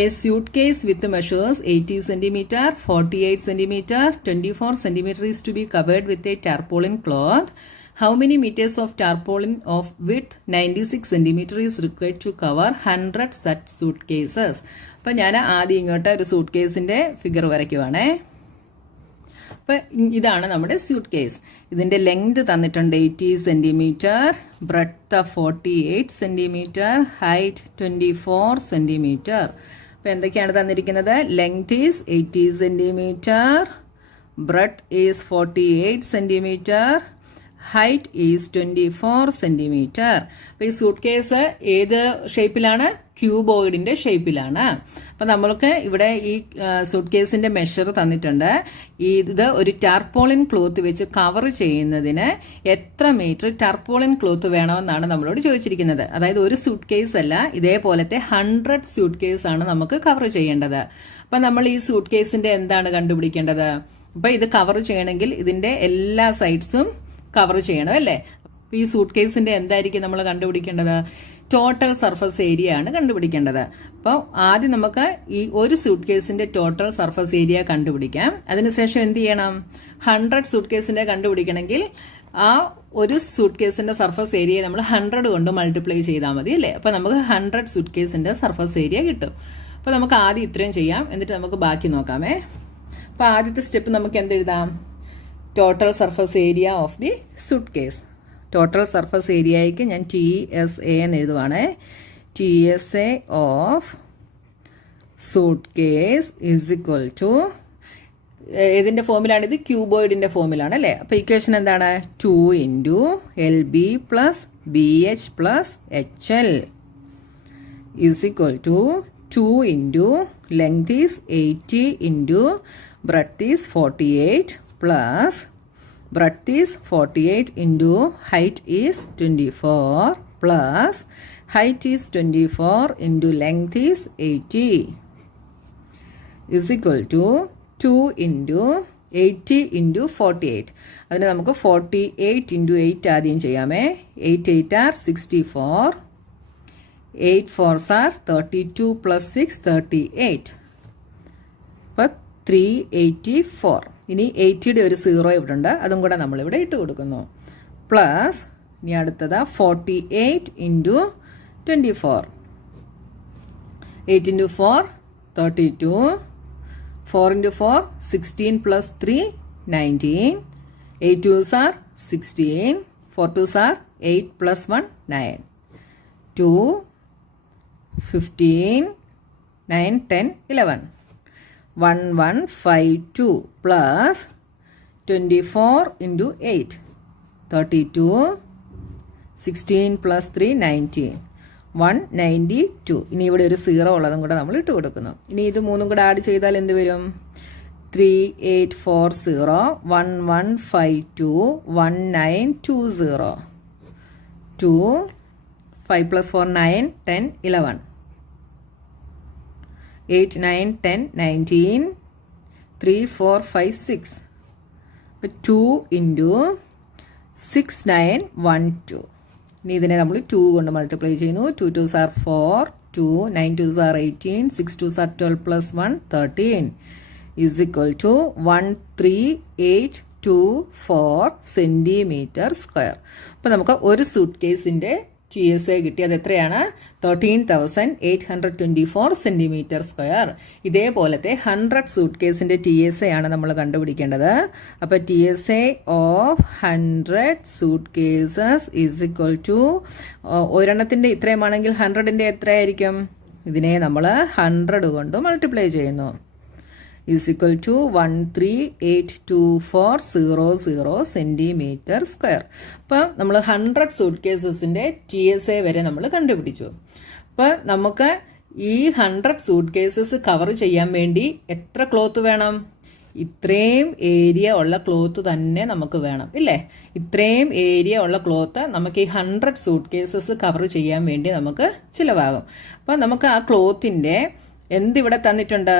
A suitcase with measures 80 cm, 48 cm, 24 cm is to be covered with a tarpaulin cloth. How many meters of tarpaulin of width 96 cm is required to cover 100 such suitcases? അപ്പോൾ ഞാൻ ആദ്യം ഇങ്ങോട്ട് ഒരു suit കേസിൻ്റെ figure വരയ്ക്കുവാണേ. അപ്പോൾ ഇതാണ് നമ്മുടെ suit case. ഇതിൻ്റെ ലെങ്ത് തന്നിട്ടുണ്ട് 80 centimetre, breadth 48 centimetre, height 24 centimetre. അപ്പോൾ എന്തൊക്കെയാണ് തന്നിരിക്കുന്നത്? Length is 80 centimetre, breadth is 48 centimetre, height is 24 centimetre. അപ്പോൾ ഈ സൂട്ട് കേസ് ഏത് ഷേപ്പിലാണ്? ക്യൂബോയിഡിൻ്റെ ഷേപ്പിലാണ്. അപ്പം നമ്മൾക്ക് ഇവിടെ ഈ സൂട്ട് കേസിൻ്റെ മെഷർ തന്നിട്ടുണ്ട്. ഇത് ഒരു ടാർപോളിൻ ക്ലോത്ത് വെച്ച് കവർ ചെയ്യുന്നതിന് എത്ര മീറ്റർ ടാർപോളിൻ ക്ലോത്ത് വേണമെന്നാണ് നമ്മളോട് ചോദിച്ചിരിക്കുന്നത്. അതായത് ഒരു സൂട്ട് കേസ് അല്ല, ഇതേപോലത്തെ 100 സൂട്ട് കേസ് ആണ് നമുക്ക് കവർ ചെയ്യേണ്ടത്. അപ്പം നമ്മൾ ഈ സൂട്ട് കേസിൻ്റെ എന്താണ് കണ്ടുപിടിക്കേണ്ടത്? അപ്പം ഇത് കവർ ചെയ്യണമെങ്കിൽ ഇതിൻ്റെ എല്ലാ സൈഡ്സും കവർ ചെയ്യണം അല്ലേ? ഈ സൂട്ട് കേസിൻ്റെ എന്തായിരിക്കും നമ്മൾ കണ്ടുപിടിക്കേണ്ടത്? ടോട്ടൽ സർഫസ് ഏരിയ ആണ് കണ്ടുപിടിക്കേണ്ടത്. അപ്പോൾ ആദ്യം നമുക്ക് ഈ ഒരു സൂട്ട് കേസിന്റെ ടോട്ടൽ സർഫസ് ഏരിയ കണ്ടുപിടിക്കാം. അതിനുശേഷം എന്ത് ചെയ്യണം? 100 സൂട്ട് കേസിന്റെ കണ്ടുപിടിക്കണമെങ്കിൽ ആ ഒരു സൂട്ട് കേസിന്റെ സർഫസ് ഏരിയ നമ്മൾ 100 കൊണ്ട് മൾട്ടിപ്ലൈ ചെയ്താൽ മതി അല്ലേ? അപ്പോൾ നമുക്ക് 100 സൂട്ട് കേസിന്റെ സർഫസ് ഏരിയ കിട്ടും. അപ്പോൾ നമുക്ക് ആദ്യം ഇത്രയും ചെയ്യാം, എന്നിട്ട് നമുക്ക് ബാക്കി നോക്കാമേ. അപ്പോൾ ആദ്യത്തെ സ്റ്റെപ്പ് നമുക്ക് എന്തെഴുതാം? Total surface area of the suitcase. Total surface ഏരിയയ്ക്ക് ഞാൻ TSA എന്ന് എഴുതുവാണ്. TSA of suitcase is equal to ഏതിൻ്റെ ഫോമിലാണ്? ഇത് ക്യൂബോയിഡിൻ്റെ ഫോമിലാണ് അല്ലേ? അപ്പോൾ ഇക്വേഷൻ എന്താണ്? 2 × LB + BH + HL is equal to 2 × length is 80 × breadth is 48 plus breadth is 48 into height is 24 plus height is 24 into length is 80 is equal to 2 into 80 into 48. അതിന് നമുക്ക് 48 into 8 ആദ്യം ചെയ്യാമേ. 8 8 are 64, 8 4s are 32 plus 6 38. അപ്പോൾ 384. ഇനി 80യുടെ ഒരു 0 ഇവിടെ ഉണ്ട്, അതും കൂടെ നമ്മളിവിടെ ഇട്ട് കൊടുക്കുന്നു. പ്ലസ് ഇനി അടുത്തത് 48 × 24. 8 × 4 32, 4 × 4 16 plus 3 19, 8 2s are 16, 4 2s are 8 plus 1 9, 2 15 9 10 11. 1152 plus 24 into 8 32, 16 plus 3 19, 192. ഇനി ഇവിടെ ഒരു 0 ഉള്ളതും കൂടെ നമ്മൾ ഇട്ട് കൊടുക്കുന്നു. ഇനി ഇത് മൂന്നും കൂടെ ആഡ് ചെയ്താൽ എന്ത് വരും? 3840 1152 1920 2 5 plus 4 9 10 11 8 9 10 19 3 4 5 6. അപ്പോൾ 2 × 6 9 1 2. ഇനി ഇതിനെ നമ്മൾ 2 കൊണ്ട് മൾട്ടിപ്ലൈ ചെയ്യുന്നു. 2 2s are 4, 2 9 2s are 18, 6 2s are 12 plus 1 13 is equal to 1384 centimetre square. അപ്പോൾ നമുക്ക് ഒരു സൂട്ട് കേസിൻ്റെ TSA കിട്ടി. അത് എത്രയാണ്? 13,824 സെൻറ്റിമീറ്റർ സ്ക്വയർ. ഇതേപോലത്തെ 100 സൂട്ട് കേസിൻ്റെ TSA ആണ് നമ്മൾ കണ്ടുപിടിക്കേണ്ടത്. അപ്പോൾ TSA of 100 suitcases is equal to ഒരെണ്ണത്തിൻ്റെ ഇത്രയുമാണെങ്കിൽ 100ൻ്റെ എത്രയായിരിക്കും? ഇതിനെ നമ്മൾ 100 കൊണ്ട് മൾട്ടിപ്ലൈ ചെയ്യുന്നു. Is equal to 13,824 centimetre square. അപ്പം നമ്മൾ 100 സൂട്ട് കേസസിൻ്റെ TSA വരെ നമ്മൾ കണ്ടുപിടിച്ചു. അപ്പം നമുക്ക് ഈ 100 സൂട്ട് കേസസ് കവർ ചെയ്യാൻ വേണ്ടി എത്ര ക്ലോത്ത് വേണം? ഇത്രയും ഏരിയ ഉള്ള ക്ലോത്ത് തന്നെ നമുക്ക് വേണം ഇല്ലേ? ഇത്രയും ഏരിയ ഉള്ള ക്ലോത്ത് നമുക്ക് ഈ 100 സൂട്ട് കേസസ് കവർ ചെയ്യാൻ വേണ്ടി നമുക്ക് ചിലവാകും. അപ്പം നമുക്ക് ആ ക്ലോത്തിൻ്റെ എന്തിവിടെ തന്നിട്ടുണ്ട്?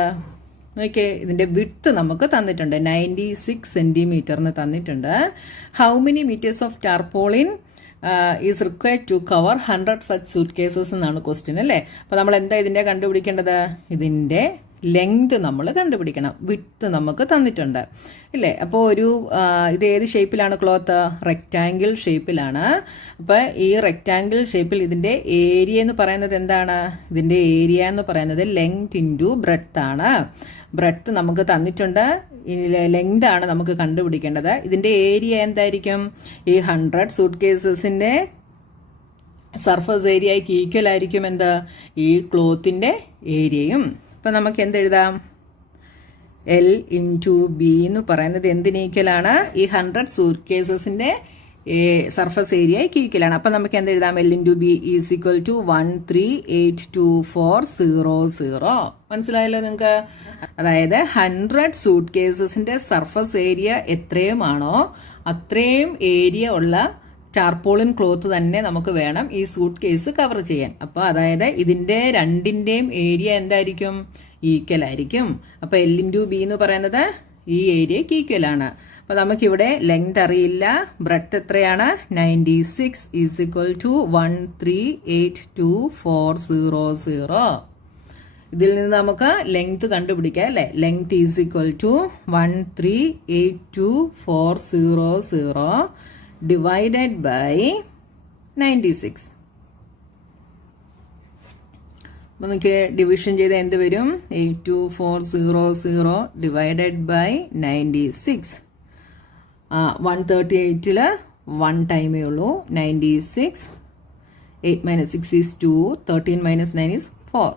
നോക്കിയേ, ഇതിൻ്റെ വിഡ്ത്ത് നമുക്ക് തന്നിട്ടുണ്ട് 96 സെൻറ്റിമീറ്ററിന് തന്നിട്ടുണ്ട്. How many metres of tarpaulin is required to cover 100 such suitcases എന്നാണ് ക്വസ്റ്റ്യൻ അല്ലേ. അപ്പോൾ നമ്മൾ എന്താ ഇതിന്റെ കണ്ടുപിടിക്കേണ്ടത്? ഇതിന്റെ ലെങ്ത് നമ്മൾ കണ്ടുപിടിക്കണം. വിഡ്ത്ത് നമുക്ക് തന്നിട്ടുണ്ട് ഇല്ലേ. അപ്പോൾ ഇത് ഏത് ഷേപ്പിലാണ് ക്ലോത്ത്? റെക്റ്റാങ്കിൾ ഷേപ്പിലാണ്. അപ്പോൾ ഈ റെക്റ്റാങ്കിൾ ഷേപ്പിൽ ഇതിന്റെ ഏരിയ എന്ന് പറയുന്നത് എന്താണ്? ഇതിന്റെ ഏരിയ എന്ന് പറയുന്നത് ലെങ്ത് ഇൻറ്റു ബ്രെഡ്ത്ത് ആണ്. ബ്രെഡ്ത്ത് നമുക്ക് തന്നിട്ടുണ്ട്, ലെങ്ത് ആണ് നമുക്ക് കണ്ടുപിടിക്കേണ്ടത്. ഇതിന്റെ ഏരിയ എന്തായിരിക്കും? ഈ 100 സൂട്ട് കേസസിന്റെ സർഫസ് ഏരിയയ്ക്ക് ഈക്വൽ ആയിരിക്കും എന്ത്? ഈ ക്ലോത്തിന്റെ ഏരിയയും. അപ്പം നമുക്ക് എന്തെഴുതാം? L ഇൻറ്റു ബി എന്ന് പറയുന്നത് എന്തിന് ഈക്വലാണ്? ഈ 100 സൂട്ട് കേസസിന്റെ സർഫസ് ഏരിയയ്ക്ക് ഈക്വലാണ്. അപ്പം നമുക്ക് എന്തെഴുതാം? L into B is equal to 138240. മനസ്സിലായല്ലോ നിങ്ങൾക്ക്? അതായത് 100 സൂട്ട് കേസസിന്റെ സർഫസ് ഏരിയ എത്രയുമാണോ അത്രയും ഏരിയ ഉള്ള ടാർപോളിൻ ക്ലോത്ത് തന്നെ നമുക്ക് വേണം ഈ സൂട്ട് കേസ് കവർ ചെയ്യാൻ. അപ്പോൾ അതായത് ഇതിന്റെ രണ്ടിന്റെയും ഏരിയ എന്തായിരിക്കും? ഈക്വൽ ആയിരിക്കും. അപ്പൊ L ഇൻറ്റു ബി എന്ന് പറയുന്നത് ഈ ഏരിയക്ക് ഈക്വൽ ആണ്. അപ്പൊ നമുക്കിവിടെ ലെങ്ത് അറിയില്ല. ബ്രെഡ്ത്ത് എത്രയാണ്? 96 ഈസ് ഈക്വൽ ടു 138240. ഇതിൽ നിന്ന് നമുക്ക് ലെങ്ത് കണ്ടുപിടിക്കാം അല്ലെ. Length is equal to 138240 divided by 96. അപ്പോൾ നമുക്ക് ഡിവിഷൻ ചെയ്ത് എന്ത് വരും? 82400 ഡിവൈഡഡ് ബൈ 96. 138 1 ടൈമേ ഉള്ളൂ. 96. 8 - 6 is 2. 13 - 9 is 4.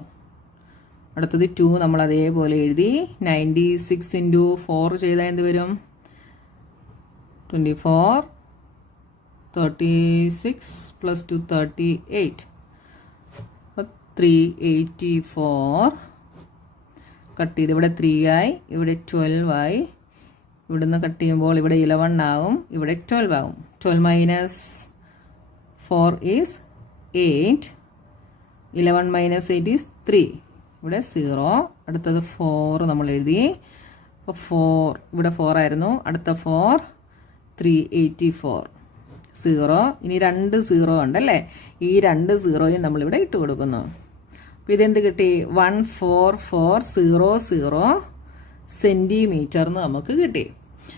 അടുത്തത് 2 നമ്മൾ അതേപോലെ എഴുതി. 96 ഇൻറ്റു 4 ചെയ്താൽ എന്ത് വരും? 24. 36 plus 2 38. 384. കട്ട് ചെയ്ത് ഇവിടെ 3 ആയി, ഇവിടെ 12 ആയി. ഇവിടുന്ന് കട്ട് ചെയ്യുമ്പോൾ ഇവിടെ 11 ആകും, ഇവിടെ 12 ആകും. 12 - 4 ഈസ് 8. 11 - 8 ഈസ് 3. ഇവിടെ 0. അടുത്തത് 4 നമ്മൾ എഴുതി. അപ്പോൾ 4 ഇവിടെ 4 ആയിരുന്നു. അടുത്ത 4 384. 0. ഇനി 2 0 ഉണ്ടല്ലേ. ഈ 2 0യും നമ്മളിവിടെ ഇട്ട് കൊടുക്കുന്നു. അപ്പോൾ ഇതെന്ത് കിട്ടി? 14400 സെന്റിമീറ്റർ എന്ന് നമുക്ക് കിട്ടി.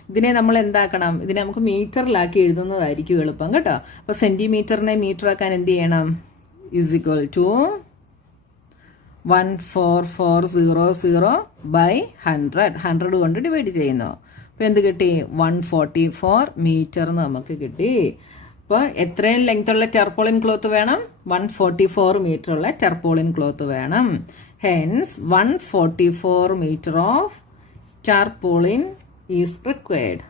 ഇതിനെ നമ്മൾ എന്താക്കണം? ഇതിനെ നമുക്ക് മീറ്ററിലാക്കി എഴുതുന്നതായിരിക്കും എളുപ്പം കേട്ടോ. അപ്പോൾ സെന്റിമീറ്ററിനെ മീറ്റർ ആക്കാൻ എന്ത് ചെയ്യണം? ഈസ് ഈക്വൽ ടു 14400 ബൈ 100 കൊണ്ട് ഡിവൈഡ് ചെയ്യുന്നു. അപ്പോൾ എന്ത് കിട്ടി? 144 മീറ്റർ എന്ന് നമുക്ക് കിട്ടി. അപ്പോൾ എത്രയും ലെങ്ത് ഉള്ള ടാർപോളിൻ ക്ലോത്ത് വേണം? 144 മീറ്റർ ഉള്ള ടാർപോളിൻ ക്ലോത്ത് വേണം. Hence 144 metre of tarpaulin is required.